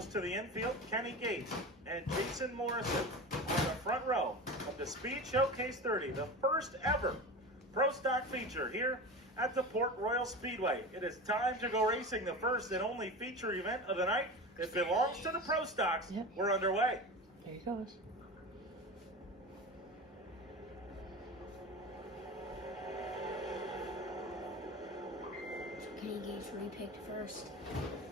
pulls to the infield. Kenny Gates and Jason Morrison on the front row of the Speed Showcase 30, the first ever Pro Stock feature here at the Port Royal Speedway. It is time to go racing, the first and only feature event of the night. It belongs to the Pro Stocks. Yep. We're underway. There he goes. Kenny Gates repicked first.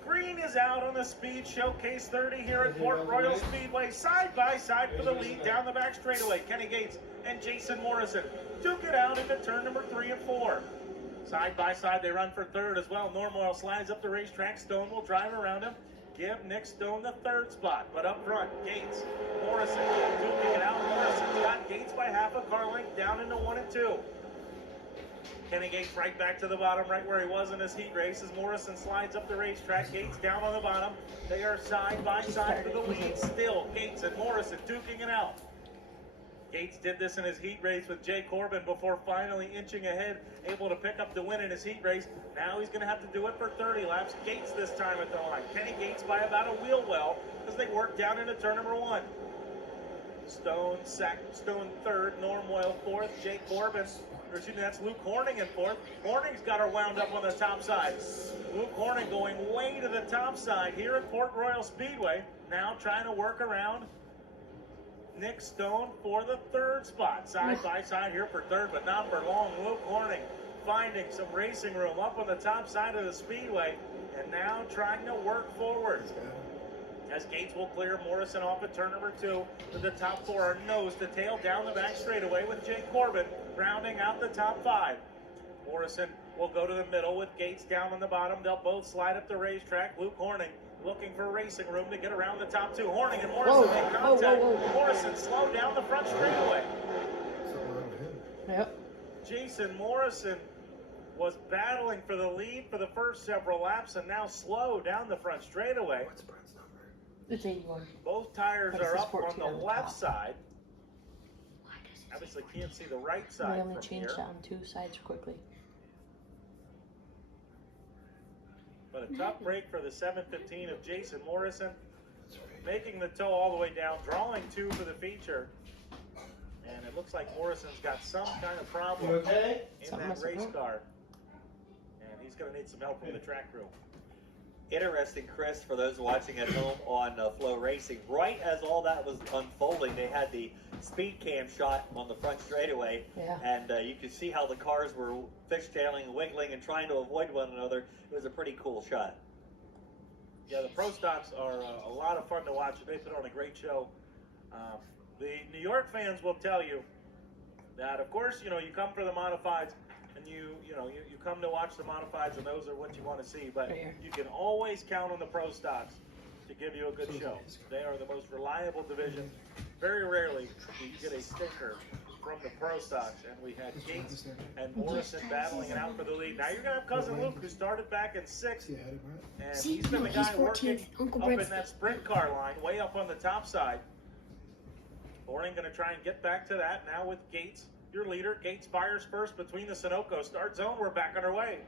Green is out on the Speed Showcase 30 here at Port Royal Speedway. Side by side for the lead down the back straightaway. Kenny Gates and Jason Morrison duke it out into turn number 3 and 4. Side by side they run for third as well. Norm Oil slides up the racetrack. Stone will drive around him. Give Nick Stone the third spot. But up front, Gates, Morrison duking it out. Morrison's got Gates by half a car length down into 1 and 2. Kenny Gates right back to the bottom, right where he was in his heat race as Morrison slides up the racetrack. Gates down on the bottom. They are side by side for the lead still. Gates and Morrison duking it out. Gates did this in his heat race with Jay Corbin before finally inching ahead, able to pick up the win in his heat race. Now he's going to have to do it for 30 laps. Gates this time at the line. Kenny Gates by about a wheel well as they work down into turn number 1. Stone third, Norm Oil fourth, Jay Corbin. Excuse me, that's Luke Horning in fourth. Horning's got her wound up on the top side. Luke Horning going way to the top side here at Port Royal Speedway. Now trying to work around Nick Stone for the third spot. Side by side here for third, but not for long. Luke Horning finding some racing room up on the top side of the speedway and now trying to work forward. As Gates will clear Morrison off at turn number 2, with the top 4 are nose to tail down the back straightaway with Jake Corbin rounding out the top 5. Morrison will go to the middle with Gates down on the bottom. They'll both slide up the racetrack. Luke Horning looking for racing room to get around the top 2. Horning and Morrison make contact. Morrison slowed down the front straightaway. Yep. Jason Morrison was battling for the lead for the first several laps and now slow down the front straightaway. It's 81. Both tires But it are says up on 14 the on the left top. side. Why does it Obviously say can't see the right They side only from changed here. that on 2 sides quickly. But a tough break for the 715 of Jason Morrison. Making the toe all the way down, drawing 2 for the feature. And it looks like Morrison's got some kind of problem in Something that must have race broke. car. And he's going to need some help from the track crew. Interesting, Chris, for those watching at home on Flow Racing. Right as all that was unfolding, they had the speed cam shot on the front straightaway, Yeah. and you could see how the cars were fishtailing and wiggling and trying to avoid one another. It was a pretty cool shot. Yeah, the Pro Stocks are a lot of fun to watch. They put on a great show. The New York fans will tell you that, of course, you come for the modifieds, and you come to watch the modifieds, and those are what you want to see. But Right here. you can always count on the Pro Stocks to give you a good show. They are the most reliable division. Very rarely do you get a stinker from the Pro Stocks, and we had Gates and Morrison battling it out for the lead. Now you're going to have Cousin Luke, who started back in 6th, and See, he's been no, the guy he's working 14th. Uncle up in Brett's that sprint car line, way up on the top side. Horning going to try and get back to that now with Gates, your leader. Gates fires first between the Sunoco start zone. We're back on our way.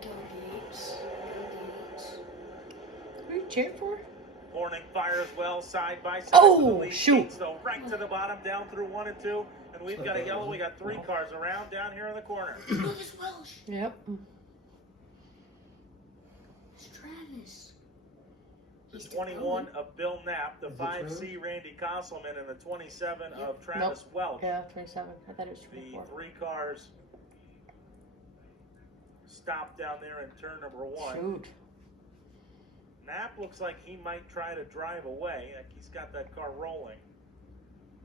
Go Gates. Go Gates. Who are you cheering for? Horning fires well side by side. Oh, to the lead. shoot. Gates, though, right to the bottom, down through 1 and 2. And we've got a yellow. We got 3 cars around down here in the corner. No, it's Welsh. Yep. It's Travis. The He's 21 of Bill Knapp, the Is it 5C Randy Kosselman, and the 27 of Travis Welch. Yeah, 27. I thought it was The 24. 3 cars stopped down there in turn number 1. Shoot. Knapp looks like he might try to drive away. Like he's got that car rolling.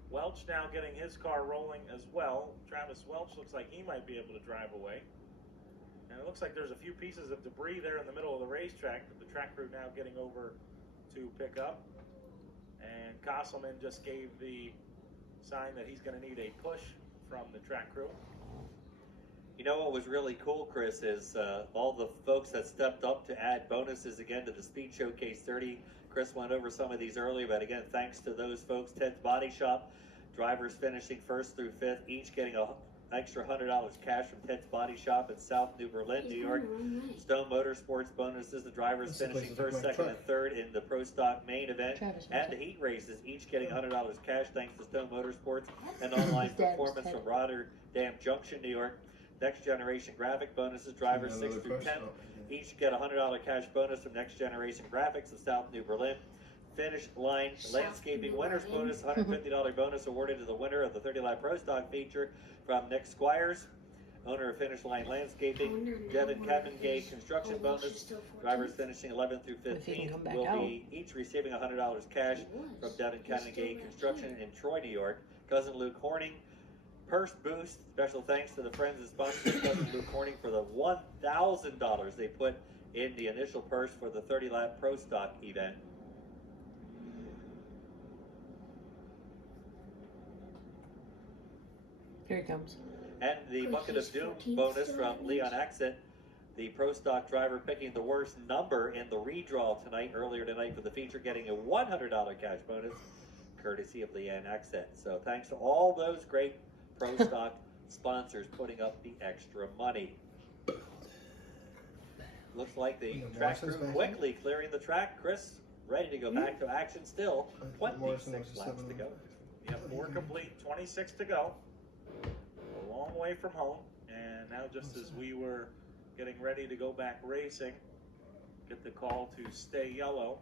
Welch now getting his car rolling as well. Travis Welch looks like he might be able to drive away. And it looks like there's a few pieces of debris there in the middle of the racetrack that the track crew now getting over to pick up. And Kosselman just gave the sign that he's going to need a push from the track crew. You know what was really cool, Chris, is all the folks that stepped up to add bonuses again to the Speed Showcase 30. Chris went over some of these earlier, but again, thanks to those folks, Ted's Body Shop, drivers finishing 1st through 5th, each getting extra $100 cash from Ted's Body Shop in South New Berlin, He's New going York. the wrong way. Stone Motorsports bonuses. The drivers That's the finishing place to first, take my second, truck. and third in the Pro Stock main event. Travis And wants the it. heat races, each getting $100 cash thanks to Stone Motorsports and That's online His dad was performance Ted. from Rotterdam Junction, New York. Next Generation Graphic bonuses. Drivers 6 Another through 10 question. each get a $100 cash bonus from Next Generation Graphics of South New Berlin. Finish line South landscaping New winners Berlin. bonus, $150 bonus awarded to the winner of the 30 Lap Pro Stock feature from Nick Squires, owner of Finish Line Landscaping. Devin Cavengate construction bonus. Drivers finishing 11th through If he can 15th come back will out. be each receiving $100 cash from Devin Cavengate Construction in Troy, New York. Cousin Luke Horning. Purse boost. Special thanks to the friends and sponsors of Cousin Luke Horning for the $1,000 they put in the initial purse for the 30 Lap Pro Stock event. Here he comes. And the Bucket of Doom 14th bonus still, from that Leon means. Exit, the Pro Stock driver picking the worst number in the redraw tonight, earlier tonight for the feature, getting a $100 cash bonus, courtesy of Leon Exit. So thanks to all those great Pro Stock sponsors putting up the extra money. Looks like the And track Morrison's crew back quickly clearing the track. Chris, ready to go back to action still. 26 laps to go. Yep, 4 complete, 26 to go. A long way from home. And now, just as we were getting ready to go back racing, get the call to stay yellow.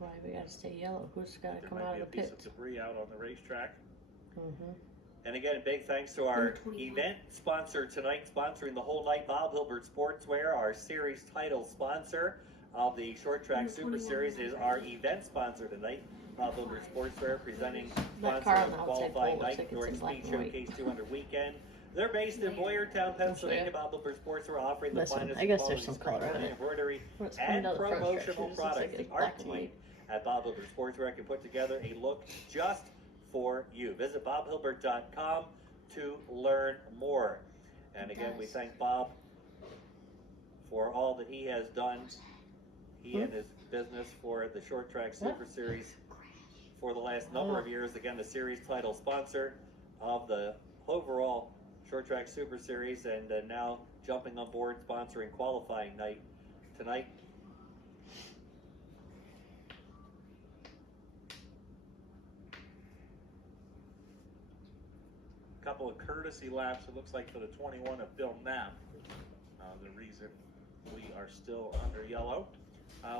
Why we gotta stay yellow? Who's gotta There come might out be of a the piece of pits? debris out on the racetrack. Mm-hmm. And again, big thanks to our 121. event sponsor tonight, sponsoring the whole night, Bob Hilbert Sportswear. Our series title sponsor of the Short Track Super 121. Series is our event sponsor tonight, Bob Hilbert Sportswear, presenting That sponsor car on of the the outside qualifying pole looks night like it's during in black Speed and white. Showcase 200 weekend. They're based in Boyertown, Pennsylvania. Bob Hilbert Sportswear offering the Listen, finest I guess quality there's some screen color on printing, it. embroidery, What's coming and out of the front promotional stretches looks products. like The it's art black and team white. at Bob Hilbert Sportswear can put together a look just for you. Visit bobhilbert.com to learn more. And again, we thank Bob for all that he has done, he and his business, for the Short Track Super Series for the last number of years. Again, the series title sponsor of the overall Short Track Super Series, and now jumping on board sponsoring qualifying night tonight. Couple of courtesy laps, it looks like, for the 21 of Bill Knapp. The reason we are still under yellow.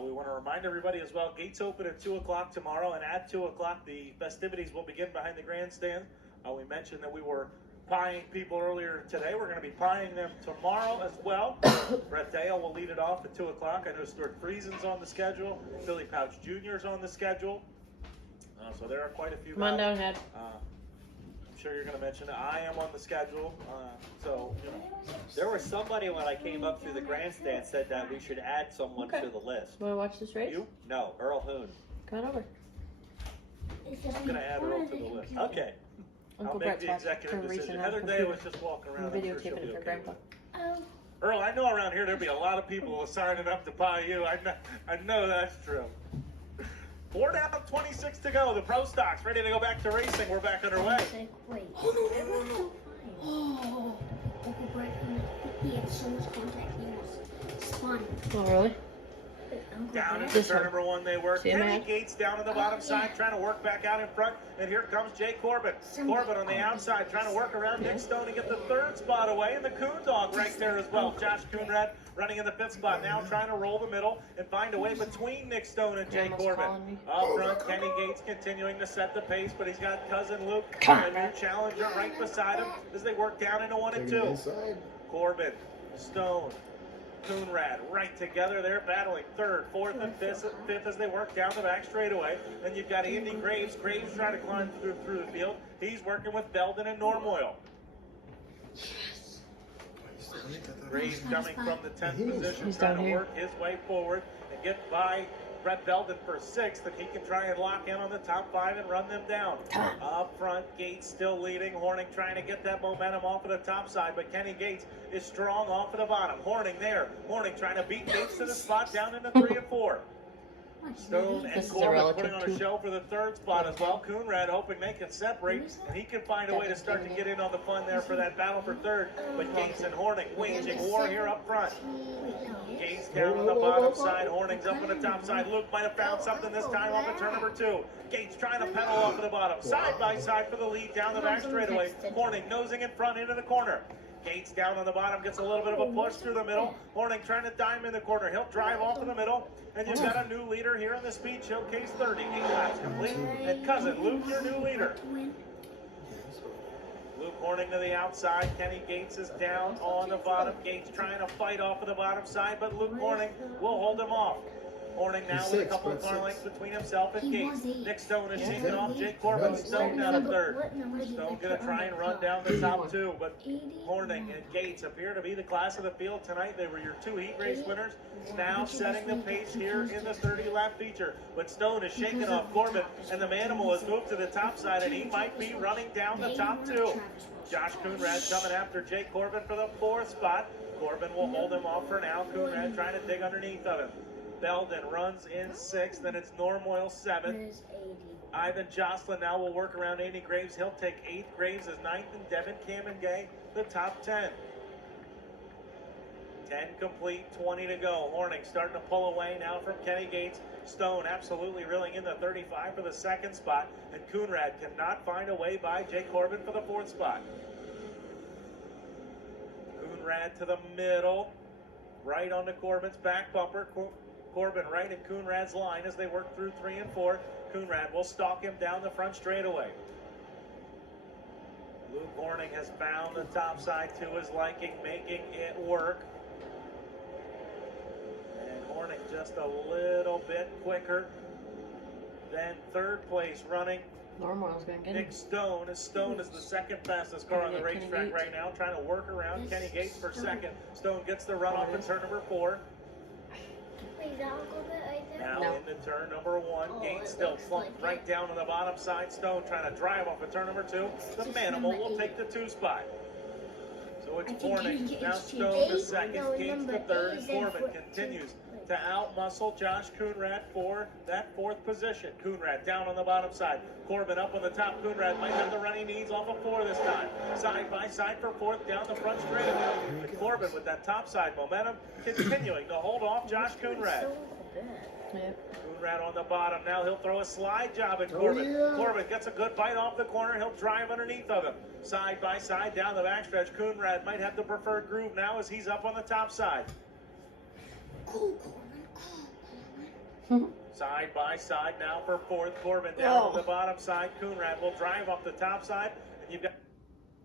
We want to remind everybody as well, gates open at 2 o'clock tomorrow, and at 2 o'clock the festivities will begin behind the grandstand. We mentioned that we were pieing people earlier today. We're going to be pieing them tomorrow as well. Brett Dale will lead it off at 2 o'clock. I know Stuart Friesen's on the schedule. Billy Pouch Jr. is on the schedule. So there are quite a few Come on guys. down, Head. I'm sure you're going to mention that I am on the schedule. So, you know, There was somebody when I came up through the grandstand said that we should add someone Okay. to the list. Wanna watch this race? you? No, Earl Hoon. Come on over. I'm going to add Earl to the list. Okay. I'll Uncle make Brett's the watching executive for decision. racing on Heather the Day computer. was just walking I'm around. I'm sure she'll videotaping be it for okay Grandpa. with it. Earl, I know around here there'll be a lot of people signing up to buy you. I know that's true. 4 down, 26 to go. The Pro Stocks ready to go back to racing. We're back underway. Wait. Oh, Uncle Brett, he had so much contact. He was spun. Oh, really? Uncle Down Brett. into This turn one. number 1 they were. See him, Kenny man? Gates down on the bottom side trying to work back out in front. And here comes Jay Corbin. Corbin on the outside trying to work around Nick Stone and get the 3rd spot away. And the Coon Dog right there as well. Josh Coonrad running in the 5th spot. Now trying to roll the middle and find a way between Nick Stone and Jay Grandma's Corbin. calling me. Up front, Kenny Gates continuing to set the pace, but he's got cousin Luke, Come a on, new man. challenger right beside him as they work down into 1 and Taking it 2. inside. Corbin, Stone, Coonrad right together. They're battling 3rd, 4th, and 5th as they work down the back straightaway. Then you've got Andy Graves. Graves trying to climb through the field. He's working with Belden and Normoyle. Graves coming from the 10th position, He's trying down to here. work his way forward and get by Brett Belden for 6th, and he can try and lock in on the top 5 and run them down. Up front, Gates still leading. Horning trying to get that momentum off of the top side, but Kenny Gates is strong off of the bottom. Horning there. Horning trying to beat Gates to the spot down into 3 and 4. Stone and This is a Corbin relative putting on a too. show for the third spot as well. Coonrad hoping they can separate, and he can find a way to start to get in on the fun there for that battle for third. But Gates and Horning waging war here up front. Gates down on the bottom side, Horning's up on the top side. Luke might have found something this time off of turn number 2. Gates trying to pedal off of the bottom, side by side for the lead down the back straightaway. Horning nosing in front into the corner. Gates down on the bottom, gets a little bit of a push through the middle. Horning trying to dime in the corner. He'll drive off in the middle. And you've got a new leader here in the Speed Showcase 30. 8 laps complete. And cousin Luke, your new leader. Luke Horning to the outside. Kenny Gates is down on the bottom. Gates trying to fight off of the bottom side, but Luke Horning will hold him off. Horning now with a couple of car lengths between himself and Gates. Nick Stone is shaking off Jake Corbin. Stone down to third. Stone gonna try and run down the top 2, but Horning and Gates appear to be the class of the field tonight. They were your 2 heat race winners. Now setting the pace here in the 30-lap feature. But Stone is shaking off Corbin, and the Manimal has moved to the top side, and he might be running down the top 2. Josh Coonrad coming after Jake Corbin for the 4th spot. Corbin will hold him off for now. Coonrad trying to dig underneath of him. Belden runs in 6th, then it's Norm Oil 7th. Ivan Jocelyn now will work around Andy Graves. He'll take 8th. Graves is 9th, and Devin Kamengay the top 10. 10 complete, 20 to go. Horning starting to pull away now from Kenny Gates. Stone absolutely reeling in the 35 for the 2nd spot. And Coonrad cannot find a way by Jake Corbin for the 4th spot. Coonrad to the middle, right onto Corbin's back bumper. Corbin right in Coonrad's line as they work through 3 and 4. Coonrad will stalk him down the front straightaway. Luke Horning has found the top side to his liking, making it work. And Horning just a little bit quicker than 3rd place running Normoil's gonna get him. Nick Stone. Stone is the 2nd fastest car on the Kenny racetrack Gates. right now, trying to work around Kenny Gates for 2nd. Stone gets the run off in turn number 4. Now No. into turn number 1. Gates still slumped right down on the bottom side. Stone trying to drive off of turn number 2. The Manimal will take the 2 spot. So it's Horning. Now Stone to 2nd. Gates to 3rd. And Corbin continues to outmuscle Josh Coonrad for that 4th position. Coonrad down on the bottom side. Corbin up on the top. Coonrad might have the run he needs off of 4 this time. Side by side for 4th down the front straightaway. And Corbin with that top side momentum continuing to hold off Josh Coonrad. Yep. Coonrad on the bottom. Now he'll throw a slide job at Corbin. Corbin gets a good bite off the corner. He'll drive underneath of him. Side by side down the backstretch. Coonrad might have the preferred groove now as he's up on the top side. Side by side now for 4th. Corbin down on the bottom side. Coonrad will drive up the top side. And you've got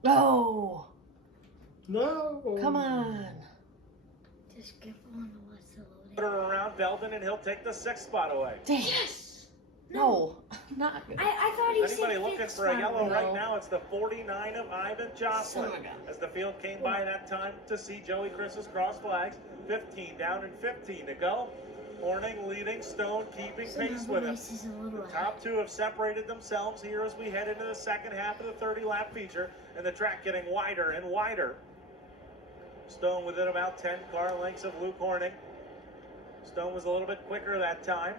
No! No. Come on. Just get on the around Belden, and he'll take the 6th spot away. Dang. Yes! No. Not good. I thought he Anybody said looking fixed for a one. yellow right No. now, it's the 49 of Ivan Jocelyn. Son of a gun. As the field came by that time to see Joey Chris's cross flags. 15 down and 15 to go. Horning leading, Stone keeping pace with him. The top 2 have separated themselves here as we head into the 2nd half of the 30-lap feature, and the track getting wider and wider. Stone within about 10 car lengths of Luke Horning. Stone was a little bit quicker that time.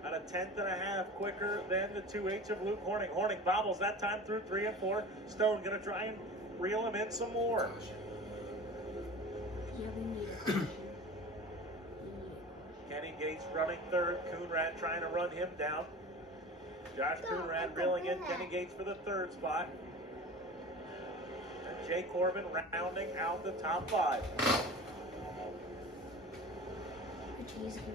About a 1/10 and a half quicker than the 2H of Luke Horning. Horning bobbles that time through 3 and 4. Stone gonna try and reel him in some more. Yeah, we need it. Kenny Gates running 3rd. Coonrad trying to run him down. Josh Coonrad reeling in Kenny Gates for the 3rd spot. And Jay Corbin rounding out the top 5.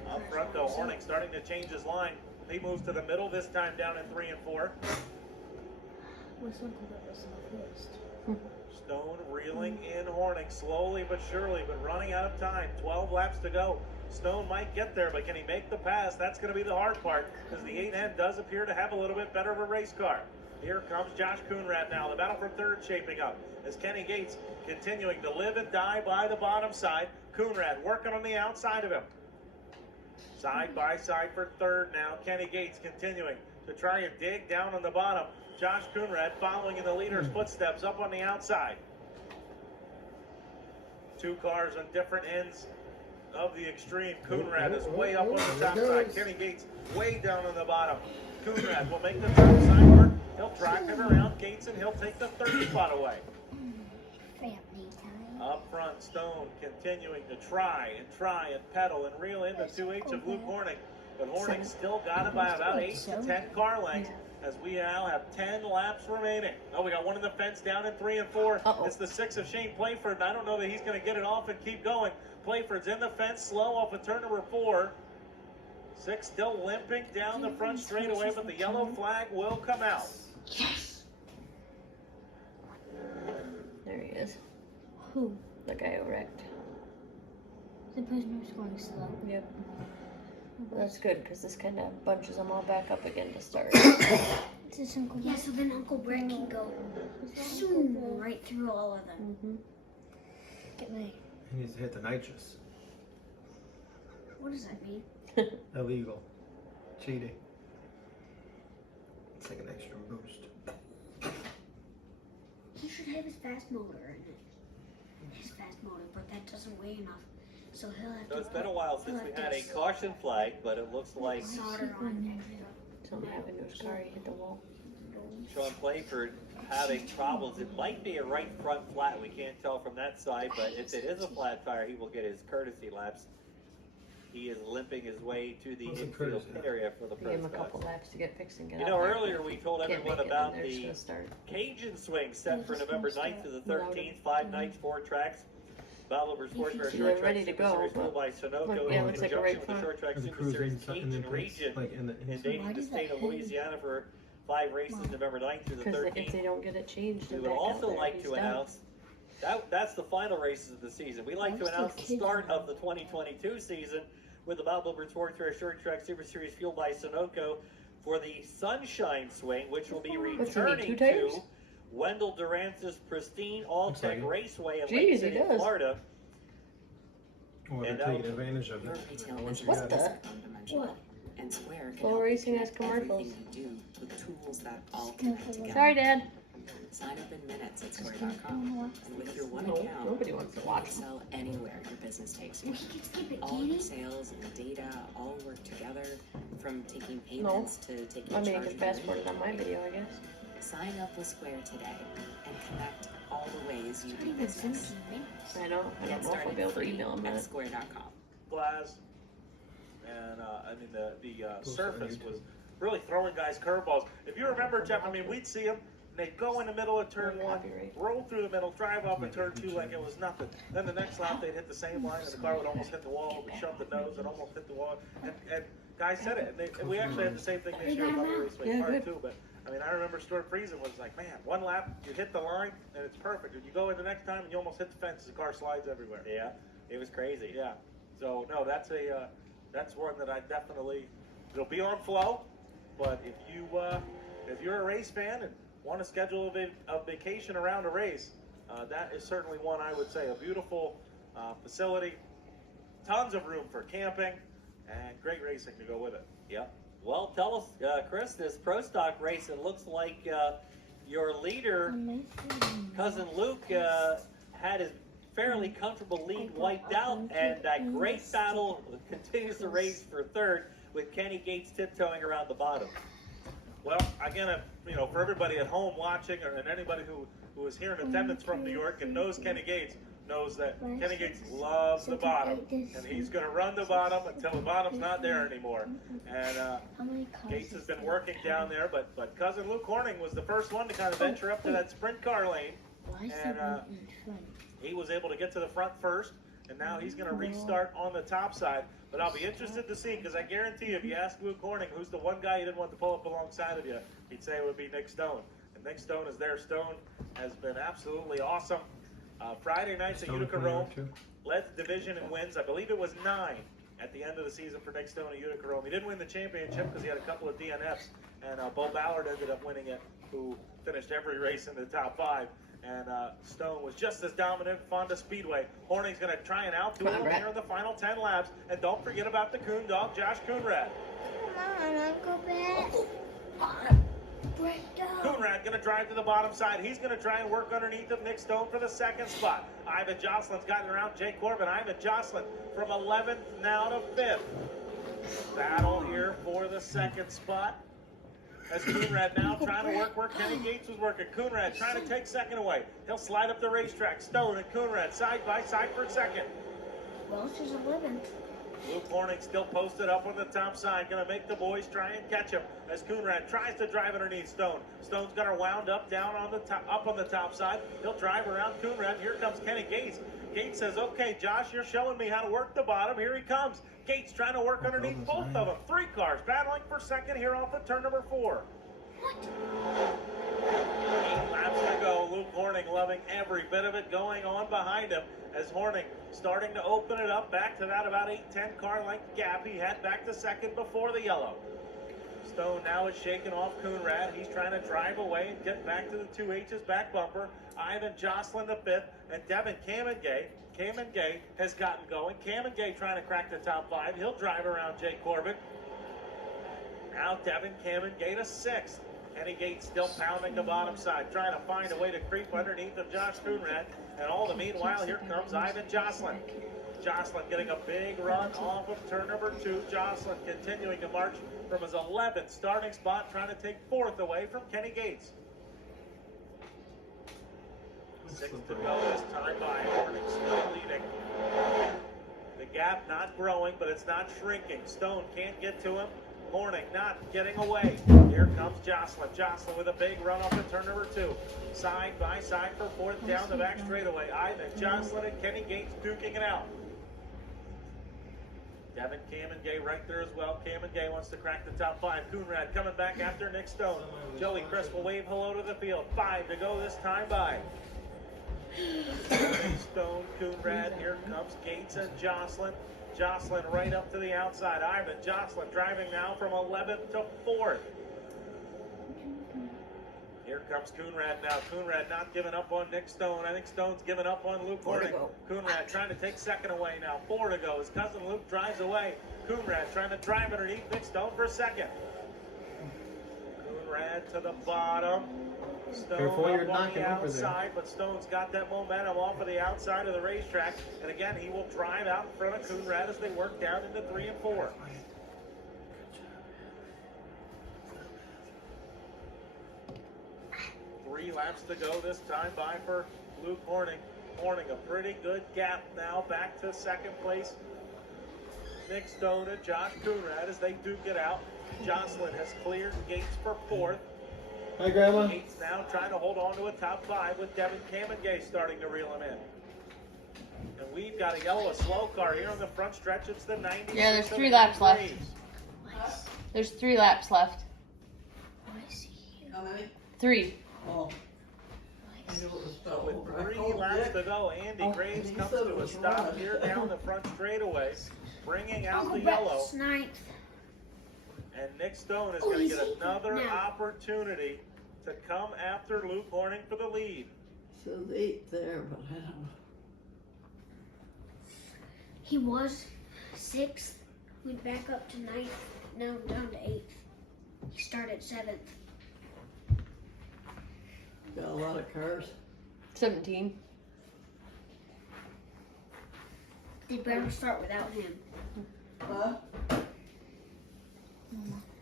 Up front though, Horning starting to change his line. He moves to the middle this time down in 3 and 4. Stone reeling in Horning slowly but surely, but running out of time. 12 laps to go. Stone might get there, but can he make the pass? That's going to be the hard part, because the 8N does appear to have a little bit better of a race car. Here comes Josh Coonrad now. The battle for 3rd shaping up as Kenny Gates continuing to live and die by the bottom side. Coonrad working on the outside of him. Side by side for 3rd now. Kenny Gates continuing to try and dig down on the bottom. Josh Coonrad following in the leader's footsteps up on the outside. 2 cars on different ends of the extreme. Coonrad is way up on the top side. Kenny Gates way down on the bottom. Coonrad will make the top side work. He'll track it around Gates and he'll take the third spot away. Family time. Up front, Stone continuing to try and pedal and reel in the 2/8 of Luke Horning. But Horning still got it by about 8 to 10 car lengths as we now have 10 laps remaining. Oh, we got one in the fence down in 3 and 4. It's the 6 of Shane Playford. I don't know that he's going to get it off and keep going. Playford's in the fence, slow off of turn number 4. 6 still limping down the front straightaway, but the yellow flag will come out. Yes. There he is. Who? The guy who wrecked. The person who's going slow. Yep. Well, that's good because this kind of bunches them all back up again to start. It's his Uncle Brett. Yeah, so then Uncle Brett can go zoom right through all of them. Mm-hmm. Get my. He needs to hit the nitrous. What does that mean? Illegal. Cheating. It's like an extra boost. He should have his fast motor in it. His fast motor, but that doesn't weigh enough. So he'll have So to it's been a while since we had a caution flag, but it looks like solder on extra. Something happened to his car. He hit the wall. Sean Playford having problems. It might be a right front flat. We can't tell from that side, but if it is a flat tire, he will get his courtesy laps. He is limping his way to the What's a infield courtesy pit area for the Give him pro a couple stocks. laps to get fixed and get You out know, there. earlier we told Can't everyone make it, about then they're just the gonna start. Cajun swing set for November 9th to the 13th. 5 nights, 4 tracks. Battle over Sportswear So Short they're Track ready to Super go, Series but- fueled by Sunoco Yeah, in looks like a conjunction right with the front. Short Track Or the Super Series cruising in Cajun the region like in the in inside. Dayton, Why the does state that of hang? Louisiana for 5 races November 9th through the Because if 13th. they don't get it changed We and would back out also there, like he's to done. announce that's the final races of the season. We like to Why is announce the the kid start down? of the 2022 season with the Bob Wilbur Sportswear Short Track Super Series fueled by Sunoco for the Sunshine Swing, which will be What's he need, returning 2 tires? to Wendell Durance's pristine Looks like All-Tech it. Raceway in Jeez, Lake he City, does. Florida. Or they're And taking now- advantage of Your it. retail Once you business What got the? it. is one-dimensional, and Square can Full help you racing has connect everything commercials. you do with tools that all Just careful connect with together. Sorry, Dad. Sign up in minutes at Just Square.com, and with your one No, account, nobody wants to you watch can sell anywhere your business takes We you. can skip it, All can the we? sales and the data all work together, from taking payments to taking I mean, you charge can of fast your forward it on my video, I guess. Sign up with Square today and connect all the ways you It's not do even business. funky, right? I know. I Get don't know if I'll started be able to free email him at that. Square.com. Glass. And, I mean, the Post surface on YouTube. was really throwing guys curveballs. If you remember, Jeff, I mean, we'd see them. They'd go in the middle of turn 1, Copyright. roll through the middle, drive off in turn 2 like it was nothing. Then the next lap they'd hit the same line and the car would almost hit the wall, would shove the nose and almost hit the wall. And guys said it. And we actually had the same thing this year with Double Raceway Yeah, Car good. too. But I mean, I remember Stuart Friesen was like, man, one lap, you hit the line and it's perfect. And you go in the next time and you almost hit the fence, the car slides everywhere. Yeah, it was crazy. Yeah. So no, that's one that I definitely, it'll be on Flow. But if you're a race fan and want to schedule a vacation around a race, that is certainly one I would say. A beautiful facility, tons of room for camping, and great racing to go with it. Yep. Well, tell us, Chris, this Pro Stock race, it looks like your leader, Cousin Luke, had his fairly comfortable lead wiped out, and that great battle continues to race for third with Kenny Gates tiptoeing around the bottom. Well, again, for everybody at home watching, and anybody who is here in attendance from New York and knows Kenny Gates, knows that Kenny Gates loves the bottom, and he's going to run the bottom until the bottom's not there anymore. And How many cars Gates has is been there? working down there, but cousin Luke Horning was the first one to kind of venture up to that sprint car lane. Why is and, there one in front? He was able to get to the front first, and now he's going to restart on the top side. But I'll be interested to see, because I guarantee you, if you ask Luke Horning who's the one guy you didn't want to pull up alongside of you, he'd say it would be Nick Stone. And Nick Stone is there. Stone has been absolutely awesome. Friday nights at Stone Utica coming Rome out too. led the division in wins. I believe it was 9 at the end of the season for Nick Stone at Utica Rome. He didn't win the championship because he had a couple of DNFs, and Bo Ballard ended up winning it, who finished every race in the top 5. And Stone was just as dominant at Fonda Speedway. Horning's going to try and outdo Come on, him Brett. here in the final 10 laps. And don't forget about the coon dog, Josh Coonrad. Come on, Uncle Brett. Coonrad gonna drive to the bottom side. He's gonna try and work underneath of Nick Stone for the second spot. Ivan Jocelyn's gotten around Jake Corbin. Ivan Jocelyn from 11th now to 5th. Battle here for the second spot. As Coonrad now trying to work where Kenny Gates was working. Coonrad trying to take second away. He'll slide up the racetrack. Stone and Coonrad side by side for second. Welch is 11th. Luke Horning still posted up on the top side. Gonna make the boys try and catch him as Coonrad tries to drive underneath Stone. Stone's got her wound up down on the top, up on the top side. He'll drive around Coonrad. Here comes Kenny Gates. Gates says, okay, Josh, you're showing me how to work the bottom. Here he comes. Gates trying to work underneath both of them. 3 cars battling for second here off of turn number 4. What? 8 laps to go. Luke Horning loving every bit of it going on behind him as Horning starting to open it up back to that about 8-10 car length gap he had back to second before the yellow. Stone now is shaking off Coonrad. He's trying to drive away and get back to the 2H's back bumper. Ivan Jocelyn the 5th and Devin Kamengay. Kamengay has gotten going. Kamengay trying to crack the top 5. He'll drive around Jake Corbin. Now Devin Kamengay to 6th. Kenny Gates still pounding the bottom side, trying to find a way to creep underneath of Josh Coonrad. And all the meanwhile, here comes Ivan Jocelyn. Jocelyn getting a big run off of turn number 2. Jocelyn continuing to march from his 11th starting spot, trying to take 4th away from Kenny Gates. 6 to go this time by Horning still leading. The gap not growing, but it's not shrinking. Stone can't get to him. Horning not getting away. Here comes Jocelyn. Jocelyn with a big run off of turn number 2. Side by side for 4th down the back straightaway. Ivan Jocelyn and Kenny Gates duking it out. Devin Kamengay right there as well. Kamengay wants to crack the top 5. Coonrad coming back after Nick Stone. Joey Chris will wave hello to the field. 5 to go this time by. Stone, Coonrad, here comes Gates and Jocelyn. Jocelyn right up to the outside. Ivan Jocelyn driving now from 11th to 4th. Here comes Coonrad now. Coonrad not giving up on Nick Stone. I think Stone's giving up on Luke Horning. Coonrad trying to take second away now. 4 to go. His cousin Luke drives away. Coonrad trying to drive underneath Nick Stone for second. Coonrad to the bottom. Stone Careful, you're up on knocking the over there. outside, but Stone's got that momentum off of the outside of the racetrack. And again, he will drive out in front of Coonrad as they work down into 3 and 4. Three laps to go this time by for Luke Horning. Horning a pretty good gap now back to second place. Nick Stone and Josh Coonrad as they duke it out. Jocelyn has cleared Gates for 4th. Hi, Grandma. Gates now trying to hold on to a top 5 with Devin Kamengay starting to reel him in. And we've got a yellow, a slow car here on the front stretch. It's the 90. Yeah, there's 3 laps left. There's 3 laps left. How many? 3. Oh. So with 3 laps to go, Andy Graves comes to a stop here down the front straightaway, bringing out Uncle the yellow. Brett's 9th. And Nick Stone is going to get another opportunity to come after Luke Horning for the lead. Says 8 there, but I don't know. He was 6th. Went back up to 9th. Now down to 8th. He started 7th. Got a lot of cars. 17. They better start without him. Huh?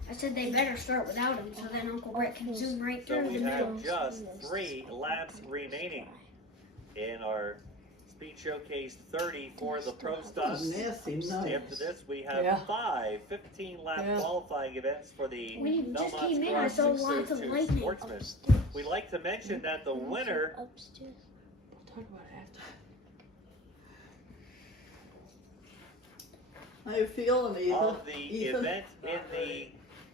I said they better start without him so then Uncle Brett can zoom right So through we the middle. have just 3 laps remaining in our Speed Showcase 30 for the Pro Stocks. Nasty nice. After this, we have Yeah. 5 15-lap Yeah. qualifying events for the When he just Belmont came in, I saw Cross lots of 602 lightning. Sportsman. We'd like to mention that the winner Upstairs. We'll talk about it after. How you feeling, Ethan? of the Ethan? event in the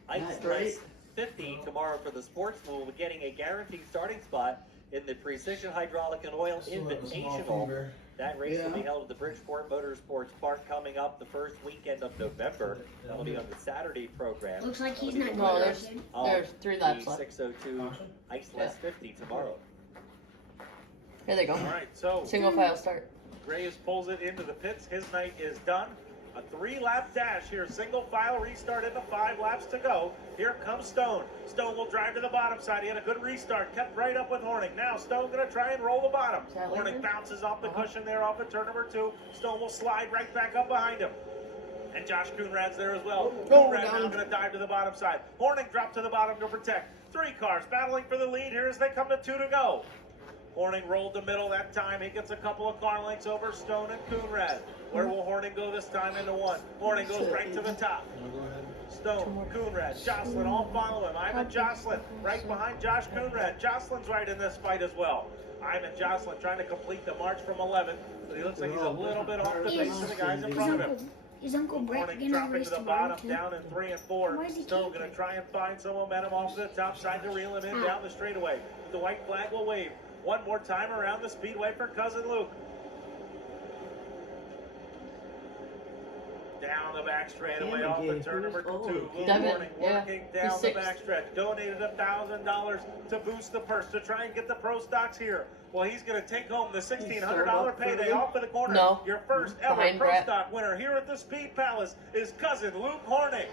Not Ice great. Race 50 tomorrow for the sportsman will be getting a guaranteed starting spot in the Precision Hydraulic and Oil Invitational. That race will be Yeah. held at the Bridgeport Motorsports Park coming up the first weekend of November. That'll be on the Saturday program. Looks like he's That'll be not the No, winner there's good. of there's 3 laps the left. 602 Ice Less 50 tomorrow. Here they go. All right, so Single file start. Graves pulls it into the pits. His night is done. A 3-lap dash here, single file restart into 5 laps to go. Here comes Stone. Stone will drive to the bottom side. He had a good restart, kept right up with Horning. Now Stone gonna try and roll the bottom. Is that Horning leaving? bounces off the cushion there off of turn number 2. Stone will slide right back up behind him. And Josh Coonrad's there as well. Coonrad now gonna dive to the bottom side. Horning dropped to the bottom to protect. 3 cars battling for the lead here as they come to 2 to go. Horning rolled the middle that time. He gets a couple of car lengths over Stone and Coonrad. Where will Horning go this time into 1? Horning goes right to the top. Stone, Coonrad, Jocelyn all follow him. Ivan Jocelyn right behind Josh Coonrad. Jocelyn's right in this fight as well. Ivan Jocelyn trying to complete the march from 11, but he looks like he's a little bit off the pace of the guys in front of him. Is Uncle Brett Horning gonna dropping race to the tomorrow bottom, too? down in 3 and 4. Why is he Stone keeping gonna it? try and find some momentum off to the top side to reel him in down the straightaway. The white flag will wave. One more time around the speedway for Cousin Luke. Down the back straightaway off the turn number 2. Luke Devin, Horning yeah, working he's down the sixth. back stretch. Donated $1,000 to boost the purse to try and get the pro stocks here. Well, he's going to take home the $1,600 payday off of the corner. No. Your first ever Behind pro Brett. stock winner here at the Speed Palace is Cousin Luke Horning.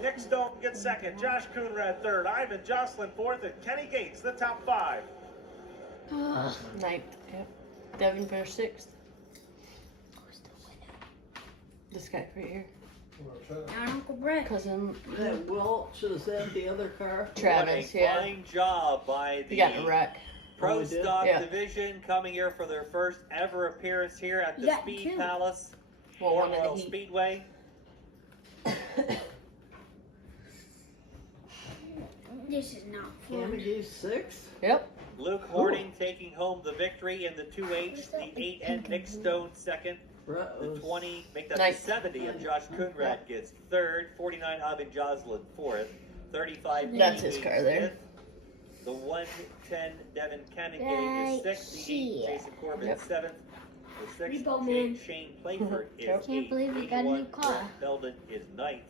Nick Stone gets second, Josh Coonrad third, Ivan Jocelyn fourth, and Kenny Gates the top 5. Ninth. Yep. Devin finished 6th. This guy right here. Not Uncle Brett. Cousin That Welch, is that the other car? Travis, What a yeah. fine job by He the got in a wreck. Pro Oh, he did? Stock Yeah. Division coming here for their first ever appearance here at the Yeah, Speed too. Palace, Well, Fort one in Royal the heat. Speedway. This is not Cammy fun. gave 6? Yep. Luke Horning taking home the victory in the 2H, the 8 and Nick Stone second. Brett The was 20, make that Nice. the 70 of Josh Coonrad gets third, 49 Ivan Jocelyn fourth, 35 That's Kenny his car Gates there. fifth, the 110 Devin Kennedy is sixth, the 8 Jason Corbin Yep. seventh, the 6th Repo man. Shane Playford is Yep. Can't eighth, believe he got a new 81 car. Brett Belden is ninth,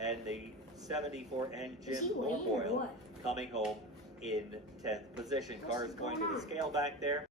and the 74 and Is he Jim winning or Norboyle what? coming home in 10th position. Cars going to the scale back there.